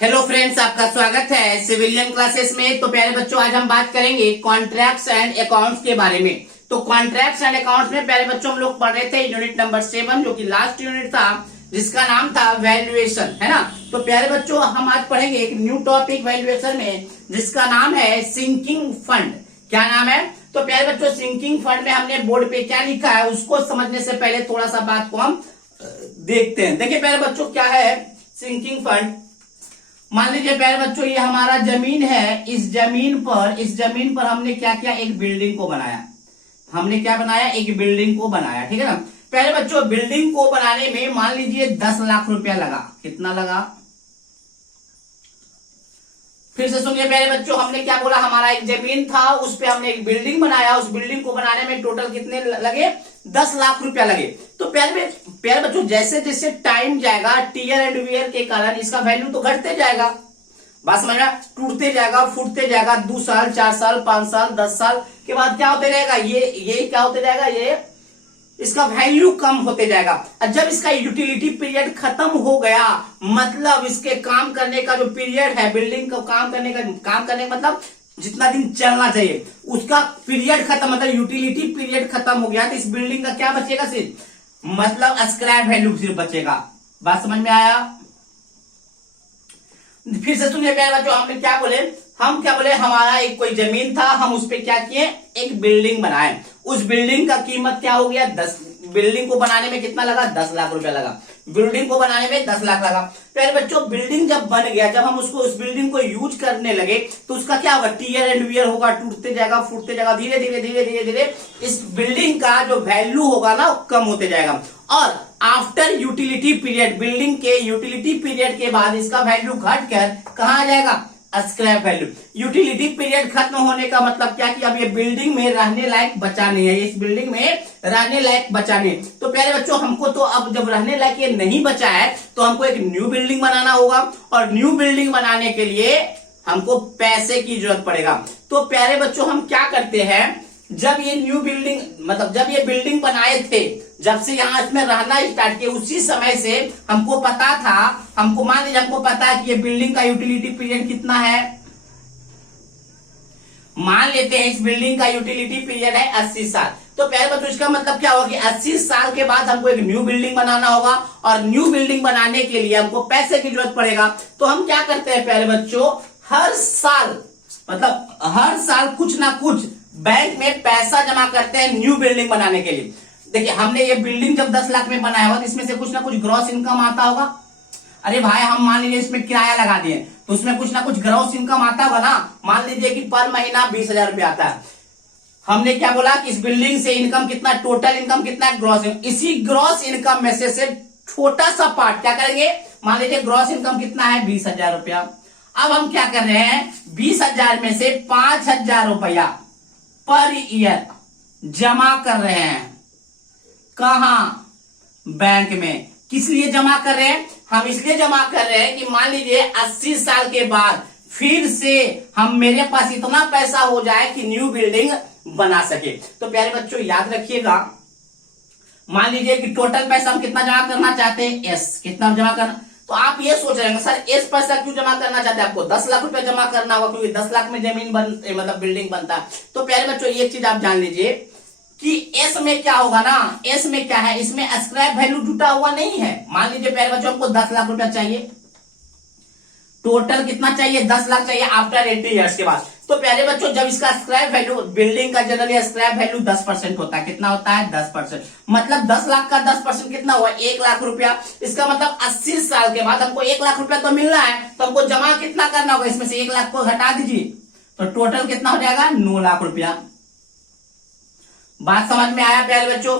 Hello friends, आपका स्वागत है सिविलियन क्लासेस में। तो प्यारे बच्चों, आज हम बात करेंगे कॉन्ट्रैक्ट्स एंड अकाउंट्स के बारे में। तो कॉन्ट्रैक्ट्स एंड अकाउंट्स में प्यारे बच्चों हम लोग पढ़ रहे थे यूनिट नंबर 7, जो कि लास्ट यूनिट था, जिसका नाम था वैल्यूएशन, है ना। तो प्यारे बच्चों, हम आज पढ़ेंगे एक न्यू टॉपिक वैल्यूएशन में, जिसका नाम है सिंकिंग फंड। क्या नाम है? तो प्यारे बच्चों, सिंकिंग फंड में हमने बोर्ड पे क्या लिखा है उसको समझने से पहले थोड़ा सा बात को हम देखते हैं। देखिए प्यारे बच्चों, क्या है सिंकिंग फंड। मान लीजिए प्यारे बच्चों, ये हमारा जमीन है। इस जमीन पर हमने क्या किया, एक बिल्डिंग को बनाया। हमने क्या बनाया, एक बिल्डिंग को बनाया, ठीक है ना। प्यारे बच्चों, बिल्डिंग को बनाने में मान लीजिए 10 लाख रुपया लगा। कितना लगा? फिर से सुनिए प्यारे बच्चों, हमने क्या बोला, हमारा एक जमीन था, उस पे हमने एक बिल्डिंग बनाया। उस बिल्डिंग को बनाने में टोटल कितने लगे? 10 लाख रुपया लगे। तो प्यारे बच्चों, जैसे जैसे टाइम जाएगा, टीयर एंड वियर के कारण इसका वैल्यू तो घटते जाएगा। बात समझ में? टूटते जाएगा, फूटते जाएगा। 2 साल, 4 साल, 5 साल, 10 साल के बाद क्या होते जाएगा, ये क्या होते जाएगा, ये इसका वैल्यू कम होते जाएगा। और जब इसका यूटिलिटी पीरियड खत्म हो गया, मतलब इसके काम करने का जो पीरियड है, बिल्डिंग को काम करने का मतलब जितना दिन चलना चाहिए, उसका पीरियड खत्म, मतलब यूटिलिटी पीरियड खत्म हो गया, तो इस बिल्डिंग का क्या बचेगा? सिर्फ मतलब स्क्रैप वैल्यू सिर्फ बचेगा। बात समझ में आया? फिर से सुनिए प्यारे बच्चों, हम क्या बोले, हमारा एक कोई जमीन था, हम उस पर क्या किए, एक बिल्डिंग बनाए। उस बिल्डिंग का कीमत क्या हो गया, 10। बिल्डिंग को बनाने में कितना लगा? 10 लाख रुपया लगा। बिल्डिंग को बनाने में 10 लाख लगा। प्यारे बच्चों, बिल्डिंग जब बन गया, जब हम उस बिल्डिंग को यूज करने लगे, तो उसका क्या होगा, टीयर एंड वियर होगा, टूटते जाएगा, फूटते जाएगा, धीरे धीरे धीरे धीरे धीरे इस बिल्डिंग का जो वैल्यू होगा ना, कम होते जाएगा। और आफ्टर यूटिलिटी पीरियड, बिल्डिंग के यूटिलिटी पीरियड के बाद इसका वैल्यू घटकर कहां आ जाएगा? Scrap value. यूटिलिटी पीरियड खत्म होने का मतलब क्या कि अब ये बिल्डिंग में रहने लायक बचा नहीं है, इस बिल्डिंग में रहने लायक बचा नहीं। तो प्यारे बच्चों, हमको तो अब जब रहने लायक ये नहीं बचा है, तो हमको एक न्यू बिल्डिंग बनाना होगा, और न्यू बिल्डिंग बनाने के लिए हमको पैसे की जरूरत पड़ेगा। तो प्यारे बच्चों, हम क्या करते हैं, जब ये न्यू बिल्डिंग, मतलब जब ये बिल्डिंग बनाए थे, जब से यहां इसमें रहना स्टार्ट किया, उसी समय से हमको पता था, हमको मान लीजिए हमको पता है कि ये बिल्डिंग का यूटिलिटी पीरियड कितना है। मान लेते हैं इस बिल्डिंग का यूटिलिटी पीरियड है 80 साल। तो प्यारे बच्चों, इसका मतलब क्या होगा कि 80 साल के बाद हमको एक न्यू बिल्डिंग बनाना होगा, और न्यू बिल्डिंग बनाने के लिए हमको पैसे की जरूरत पड़ेगा। तो हम क्या करते हैं प्यारे बच्चों, हर साल कुछ ना कुछ बैंक में पैसा जमा करते हैं न्यू बिल्डिंग बनाने के लिए। देखिए, हमने ये बिल्डिंग जब 10 लाख में बनाया होगा, तो इसमें से कुछ ना कुछ ग्रॉस इनकम आता होगा। अरे भाई, हम मान लीजिए इसमें किराया लगा दिए, तो उसमें कुछ ना कुछ ग्रॉस इनकम आता होगा ना। मान लीजिए कि पर महीना 20,000 रुपया आता है। हमने क्या बोला कि इस बिल्डिंग से इनकम कितना, टोटल इनकम कितना है, ग्रॉस इनकम। इसी ग्रॉस इनकम में से छोटा सा पार्ट क्या करेंगे, मान लीजिए ग्रॉस इनकम कितना है, 20,000 रुपया। अब हम क्या कर रहे हैं, 20,000 में से 5,000 रुपया पर ईयर जमा कर रहे हैं। कहां? बैंक में। किस लिए जमा कर रहे हैं? हम इसलिए जमा कर रहे हैं कि मान लीजिए 80 साल के बाद फिर से मेरे पास इतना पैसा हो जाए कि न्यू बिल्डिंग बना सके। तो प्यारे बच्चों, याद रखिएगा, मान लीजिए कि टोटल पैसा हम कितना जमा करना चाहते हैं, एस। कितना जमा करना? तो आप ये सोच रहे हैं, सर एस पैसा क्यों जमा करना चाहते हैं? आपको 10 लाख रुपया जमा करना होगा, क्योंकि 10 लाख में जमीन मतलब बिल्डिंग बनता है। तो प्यारे बच्चों, ये चीज आप जान लीजिए कि एस में क्या होगा ना, एस में क्या है, इसमें स्क्रैप वैल्यू जुटा हुआ नहीं है। मान लीजिए प्यारे बच्चों, हमको 10 लाख रुपया चाहिए, टोटल कितना चाहिए, 10 लाख चाहिए आफ्टर 80 ईयर्स के बाद। तो प्यारे बच्चों, जब इसका स्क्रैप वैल्यू, बिल्डिंग का जनरली स्क्रैप वैल्यू 10% होता है। कितना होता है? 10%। मतलब 10 लाख का 10% कितना हुआ, 1 लाख रुपया। इसका मतलब 80 साल के बाद हमको 1 लाख रुपया तो मिलना है, तो हमको जमा कितना करना होगा, इसमें से 1 लाख को घटा दीजिए, तो टोटल कितना हो जाएगा, 9 लाख रुपया। बात समझ में आया प्यारे बच्चों?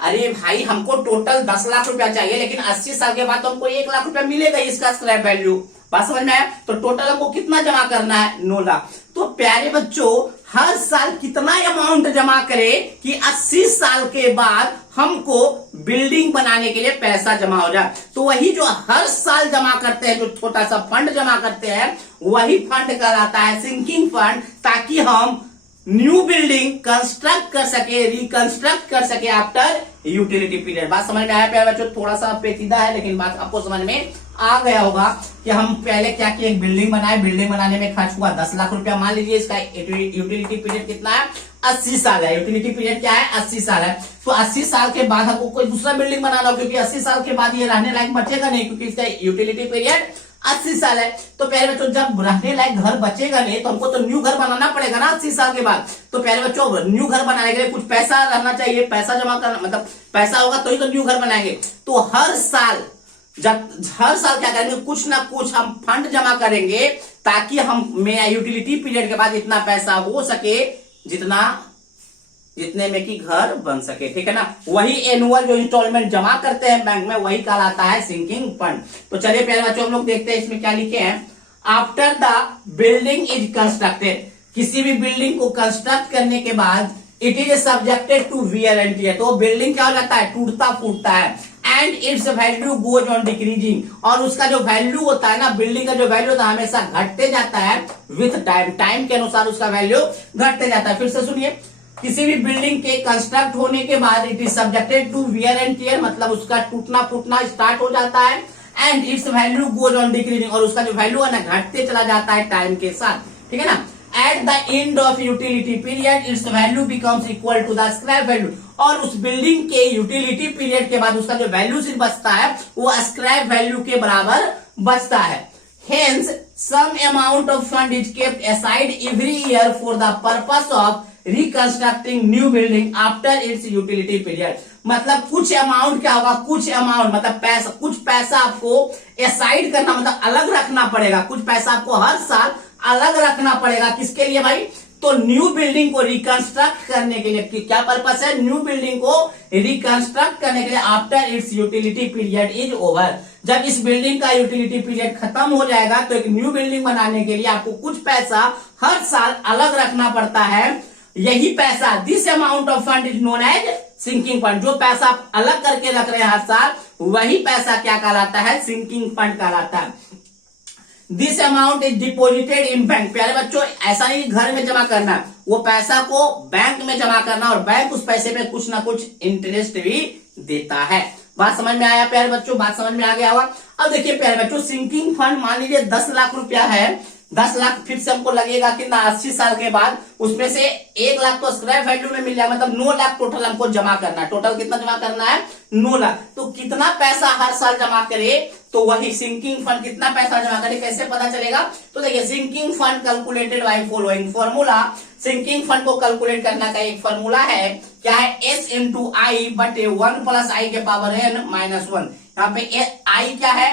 अरे भाई, हमको टोटल 10 लाख रुपया चाहिए, लेकिन 80 साल के बाद तो हमको 1 लाख रुपया मिलेगा इसका स्क्रैप वैल्यू। बात समझ में आया? तो टोटल हमको कितना जमा करना है, 9 लाख। तो प्यारे बच्चों, हर साल कितना अमाउंट जमा करें कि 80 साल के बाद हमको बिल्डिंग बनाने के लिए पैसा जमा हो जाए। तो वही जो हर साल जमा करते हैं, जो छोटा सा फंड जमा करते हैं, वही फंड कहलाता है सिंकिंग फंड, ताकि हम न्यू बिल्डिंग कंस्ट्रक्ट कर सके, रिकंस्ट्रक्ट कर सके आफ्टर यूटिलिटी पीरियड। बात समझ में आया प्यारे बच्चों? थोड़ा सा पेचीदा है लेकिन बात आपको समझ में आ गया होगा कि हम पहले क्या किए, एक बिल्डिंग बनाए, बिल्डिंग बनाने में खर्च हुआ 10 लाख रुपया। मान लीजिए इसका यूटिलिटी पीरियड कितना है, 80 साल है। यूटिलिटी पीरियड क्या है, 80 साल है। तो 80 साल के बाद हमको कोई दूसरा बिल्डिंग बनाना हो, क्योंकि 80 साल के बाद ये रहने लायक बचेगा नहीं, क्योंकि इसका यूटिलिटी पीरियड 80 साल है। तो प्यारे बच्चों जब रहने लायक घर बचेगा नहीं तो हमको तो न्यू घर बनाना पड़ेगा ना 80 साल के बाद। तो प्यारे बच्चों न्यू घर बनाने के लिए कुछ पैसा रहना चाहिए, पैसा जमा करना, मतलब पैसा होगा तो ही तो न्यू घर बनाएंगे। तो हर साल क्या करेंगे, कुछ ना कुछ हम फंड जमा करेंगे ताकि हम मेरा यूटिलिटी पीरियड के बाद इतना पैसा हो सके जितने में कि घर बन सके, ठीक है ना। वही एनुअल जो इंस्टॉलमेंट जमा करते हैं बैंक में वही कहलाता है सिंकिंग फंड। तो चलिए प्यारे बच्चों हम लोग देखते हैं इसमें क्या लिखे हैं। After the building is constructed, किसी भी बिल्डिंग को कंस्ट्रक्ट करने के बाद it is subjected to wear and tear, तो बिल्डिंग क्या हो जाता है, टूटता फूटता है। And its value goes on decreasing, और उसका जो वैल्यू होता है ना, बिल्डिंग का जो वैल्यू होता है हमेशा घटते जाता है विथ टाइम, टाइम के अनुसार उसका वैल्यू घटते जाता है। फिर से सुनिए, किसी भी बिल्डिंग के कंस्ट्रक्ट होने के बाद it is subjected to wear and tear, मतलब उसका टूटना फूटना स्टार्ट हो जाता है। And its value goes on decreasing, और उसका जो वैल्यू है ना घटते चला जाता है टाइम के साथ, ठीक है ना। At the end of utility period its value becomes equal to the scrap value, और उस बिल्डिंग के यूटिलिटी पीरियड के बाद उसका जो वैल्यू सिर्फ बचता है वो स्क्रैप वैल्यू के बराबर बचता है। Hence, some amount of fund is kept aside every year for the purpose of reconstructing new building after its utility period। मतलब कुछ अमाउंट क्या होगा, कुछ अमाउंट मतलब पैसा, कुछ पैसा आपको असाइड करना, मतलब अलग रखना पड़ेगा। कुछ पैसा आपको हर साल अलग रखना पड़ेगा, किसके लिए भाई, तो न्यू बिल्डिंग को रिकंस्ट्रक्ट करने के लिए। क्या पर्पस है, न्यू बिल्डिंग को रिकंस्ट्रक्ट करने के लिए after it's utility period is over. जब इस बिल्डिंग का यूटिलिटी पीरियड खत्म हो जाएगा तो एक न्यू बिल्डिंग बनाने के लिए आपको कुछ पैसा हर साल अलग रखना पड़ता है। यही पैसा, this amount of fund is known as sinking fund. जो पैसा आप अलग करके रख रहे हैं हर साल, वही पैसा क्या कहलाता है, सिंकिंग फंड कहलाता है। This amount is deposited in bank. प्यारे बच्चों ऐसा नहीं घर में जमा करना, वो पैसा को बैंक में जमा करना, और बैंक उस पैसे पे कुछ ना कुछ इंटरेस्ट भी देता है। बात समझ में आया प्यारे बच्चों, बात समझ में आ गया होगा। अब देखिए प्यारे बच्चों, सिंकिंग फंड मान लीजिए 10 लाख रुपया है, 10 लाख फिर से हमको लगेगा कितना, 80 साल के बाद उसमें से 1 लाख तो स्क्रैप वैल्यू में मिल जाए, मतलब 9 लाख टोटल हमको जमा करना है। टोटल कितना जमा करना है, 9 लाख। तो कितना पैसा हर साल जमा करे, तो वही सिंकिंग फंड कितना पैसा जमा करे, कैसे पता चलेगा, तो देखिए sinking fund calculated by following formula. Sinking fund को कैलकुलेट करने का एक फॉर्मूला है, क्या है, S इंटू आई बटे 1 प्लस आई के पावर n माइनस 1। यहाँ पे आई क्या है,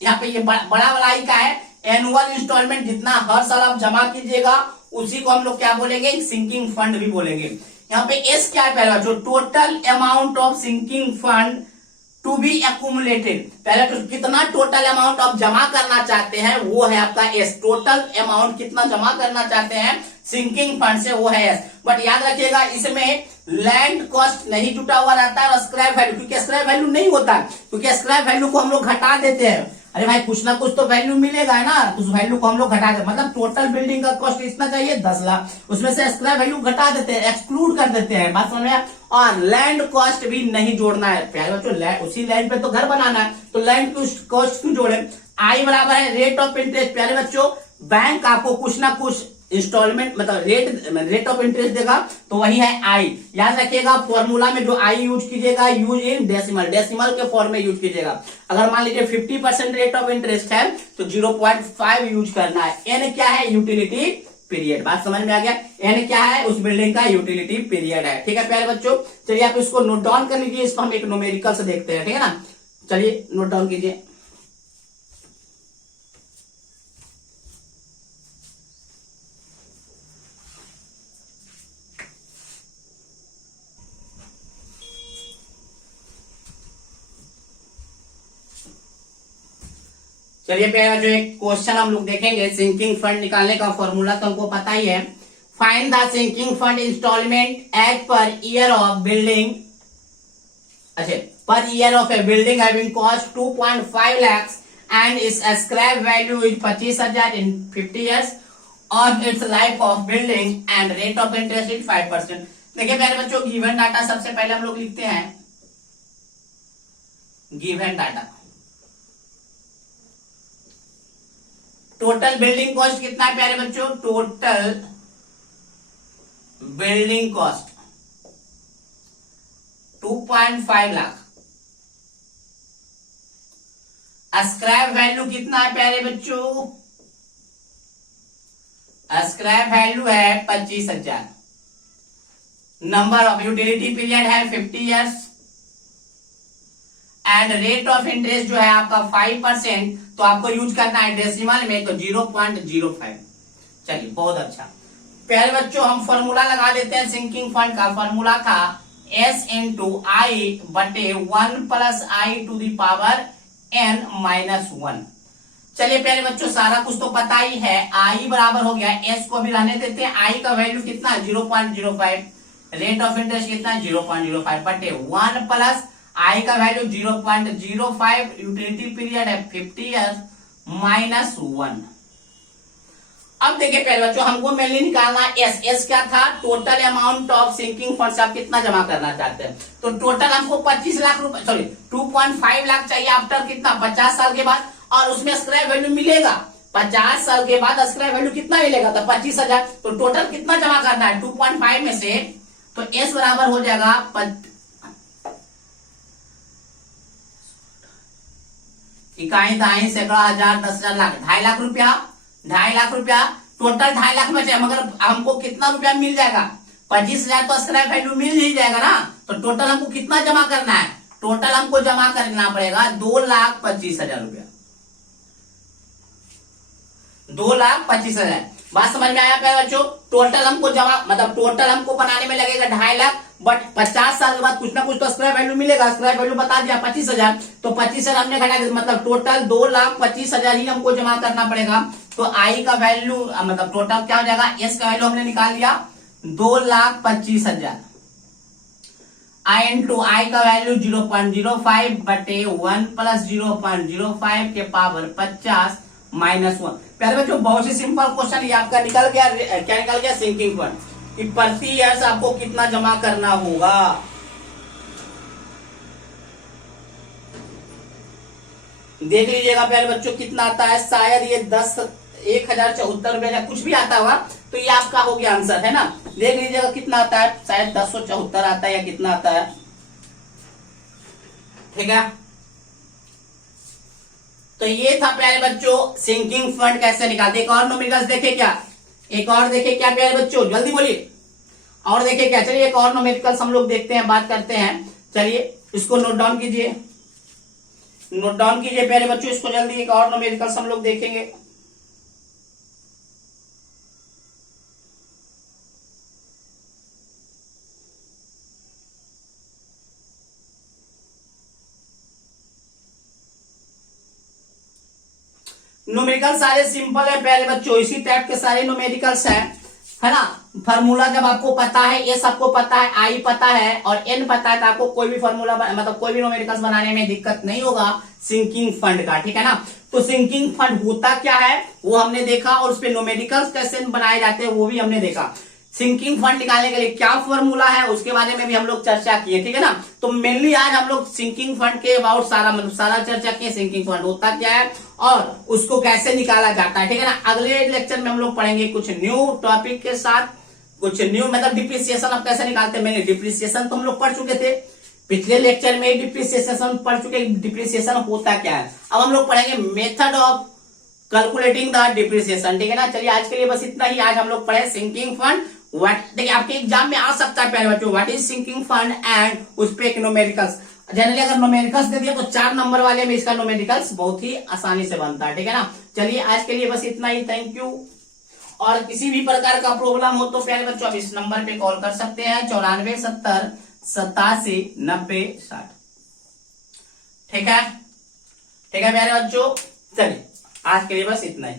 यहाँ पे ये बड़ा वाला आई का है, एनुअल इंस्टॉलमेंट जितना हर साल आप जमा कीजिएगा उसी को हम लोग क्या बोलेंगे, सिंकिंग फंड भी बोलेंगे। यहाँ पे एस क्या है, पहला जो total amount of sinking fund to be accumulated, पहले तो कितना टोटल अमाउंट आप जमा करना चाहते हैं वो है आपका एस। टोटल अमाउंट कितना जमा करना चाहते हैं सिंकिंग फंड से, वो है एस। बट याद रखिएगा इसमें लैंड कॉस्ट नहीं जुटा हुआ रहता है और स्क्रैप वैल्यू, क्योंकि स्क्रैप वैल्यू नहीं होता है, क्योंकि स्क्रैप वैल्यू को हम लोग घटा देते हैं। अरे भाई कुछ ना कुछ तो वैल्यू मिलेगा है ना, उस वैल्यू को हम लोग घटा देते, मतलब टोटल बिल्डिंग का कॉस्ट इतना चाहिए 10 लाख, उसमें से स्क्रैप वैल्यू घटा देते हैं, एक्सक्लूड कर देते हैं। बात समझ में? और लैंड कॉस्ट भी नहीं जोड़ना है प्यारे बच्चों, उसी लैंड पे तो घर बनाना है, तो लैंड की कॉस्ट क्यों जोड़े। आई बराबर है रेट ऑफ इंटरेस्ट। प्यारे बच्चों बैंक आपको कुछ ना कुछ इंस्टॉलमेंट मतलब रेट ऑफ इंटरेस्ट देगा, तो वही है आई। याद रखिएगा फॉर्मूला में जो आई यूज कीजिएगा, यूज इन डेसिमल, डेसिमल के फॉर्म में यूज कीजिएगा। अगर मान लीजिए 50% रेट ऑफ इंटरेस्ट है तो 0.5 यूज करना है। एन क्या है, यूटिलिटी पीरियड। बात समझ में आ गया, एन क्या है, उस बिल्डिंग का यूटिलिटी पीरियड है। ठीक है प्यारे बच्चों, चलिए आप इसको नोट डाउन कर लीजिए, इसको हम एक न्यूमेरिकल से देखते हैं, ठीक है ना। चलिए नोट डाउन कीजिए। चलिए प्यारे जो एक क्वेश्चन हम लोग देखेंगे, सिंकिंग फंड निकालने का फॉर्मूला तो हमको पता ही है। Find the sinking fund installment as per year of building, अच्छा per year of a building having cost 2.5 lakhs and its scrap value is 25,000 in 50 years। Of its life of building and rate of interest is 5%। देखिए प्यारे बच्चों, given data सबसे पहले हम लोग लिखते हैं given data. Total building cost कितना है प्यारे बच्चों? Total building cost 2.5 lakh. Scrap value कितना है प्यारे बच्चों? स्क्रैप वैल्यू है 25,000। नंबर ऑफ यूटिलिटी पीरियड है 50 years and rate of interest जो है आपका 5%। तो आपको यूज करना है डेसिमल में, तो 0.05। चलिए बहुत अच्छा प्यारे बच्चों, हम फॉर्मूला लगा देते हैं सिंकिंग फंड का। फॉर्मूला था S इंटू आई बटे 1 plus I to the power n-1। चलिए प्यारे बच्चों, सारा कुछ तो पता ही है। आई बराबर हो गया, S को भी रहने देते हैं। आई का वैल्यू कितना है? 0.05। रेट ऑफ इंटरेस्ट कितना है? 0.05 बटे 1 प्लस आई का वैल्यू 0.05, यूटिलिटी पीरियड है 50 ईयर्स -1। अब देखिए प्यारे बच्चों, हमको मेनली निकालना एस। एस क्या था? Total amount of sinking fund. आप कितना जमा करना चाहते हैं? तो टोटल हमको 25 लाख रुपए, सॉरी 2.5 लाख चाहिए आफ्टर कितना? 50 साल के बाद। और उसमें स्क्रैप वैल्यू मिलेगा 50 साल के बाद। स्क्रैप वैल्यू कितना मिलेगा? तो 25,000। तो टोटल कितना जमा करना है 2.5 में से? तो एस बराबर हो जाएगा इकाई, दहाई, सैकड़ा, हजार, 10,000, लाख, 2.5 लाख रुपया। 2.5 लाख रुपया टोटल 2.5 लाख में से मगर हमको कितना रुपया मिल जाएगा? 25,000 तो स्क्रैप वैल्यू मिल ही जाएगा ना। तो टोटल हमको कितना जमा करना है? टोटल हमको जमा करना पड़ेगा 2,25,000 रुपया। 2,25,000। बात समझ में आया प्यारे बच्चों? टोटल हमको जमा मतलब टोटल हमको बनाने में लगेगा 2.5 लाख, बट 50 साल के बाद कुछ ना कुछ तो स्क्रैप वैल्यू मिलेगा। स्क्रैप वैल्यू बता दिया 25,000। तो 25,000 हमने घटा दिया, मतलब टोटल 2,25,000 ही हमको जमा करना पड़ेगा। तो आई का वैल्यू मतलब टोटल क्या हो जाएगा? एस का वैल्यू हमने निकाल लिया 2,25,000। आई इंटू आई का वैल्यू 0.05 बटे 1 प्लस 0.05 के पावर 50 -1। प्यारे बच्चों, बहुत ही सिंपल क्वेश्चन ये आपका निकल गया। क्या निकल गया? सिंकिंग फंड कि प्रति ईयर्स आपको कितना जमा करना होगा। देख लीजिएगा प्यारे बच्चों कितना आता है। शायद ये 1,074 रुपए या कुछ भी आता होगा। तो ये आपका हो गया आंसर, है ना। देख लीजिएगा कितना आता है। शायद 1074 आता है या कितना आता है। ठीक है, तो ये था प्यारे बच्चों सिंकिंग फंड कैसे निकालते। एक और न्यूमेरिकल्स देखे क्या? एक और देखे क्या प्यारे बच्चों? जल्दी बोलिए। और देखे क्या? चलिए एक और न्यूमेरिकल्स हम लोग देखते हैं, बात करते हैं। चलिए इसको नोट डाउन कीजिए, नोट डाउन कीजिए प्यारे बच्चों इसको जल्दी। एक और न्यूमेरिकल्स हम लोग देखेंगे। न्यूमेरिकल सारे सिंपल है प्यारे बच्चों, इसी टाइप के सारे न्यूमेरिकल्स हैं, है ना। फार्मूला जब आपको पता है, एस आपको पता है, आई पता है और एन पता है, तो आपको कोई भी फार्मूला मतलब कोई भी न्यूमेरिकल्स बनाने में दिक्कत नहीं होगा सिंकिंग फंड का। ठीक है ना। तो सिंकिंग फंड होता क्या है वो हमने देखा, और उस पर न्यूमेरिकल्स कैसे बनाए जाते हैं वो भी हमने देखा। सिंकिंग फंड निकालने के लिए क्या फॉर्मूला है उसके बारे में भी हम लोग चर्चा किए। ठीक है ना। तो मेनली आज हम लोग सिंकिंग फंड के अबाउट सारा चर्चा किए। सिंकिंग फंड होता क्या है और उसको कैसे निकाला जाता है। ठीक है ना। अगले लेक्चर में हम लोग पढ़ेंगे कुछ न्यू टॉपिक के साथ, कुछ न्यू मतलब डिप्रिसिएशन अब कैसे निकालते हैं। मैंने डिप्रिसिएशन तो हम लोग पढ़ चुके थे पिछले लेक्चर में, डिप्रिसिएशन पढ़ चुके। डिप्रिसिएशन होता क्या है, अब हम लोग पढ़ेंगे method of calculating the depreciation. ठीक है ना। चलिए आज के लिए बस इतना ही। आज हम लोग पढ़े सिंकिंग फंड। देखिए आपके एग्जाम में आ सकता है प्यारे बच्चों, what is sinking fund and उस पे एक न्यूमेरिकल्स। जनरली अगर न्यूमेरिकल्स दे दिया तो 4 नंबर वाले में इसका न्यूमेरिकल्स बहुत ही आसानी से बनता है। ठीक है ना। चलिए आज के लिए बस इतना ही। Thank you. और किसी भी प्रकार का प्रॉब्लम हो तो प्यारे बच्चों आप इस नंबर पे कॉल कर सकते हैं 94 70 87 90 60। ठीक है, ठीक है प्यारे बच्चों। चलिए आज के लिए बस इतना ही।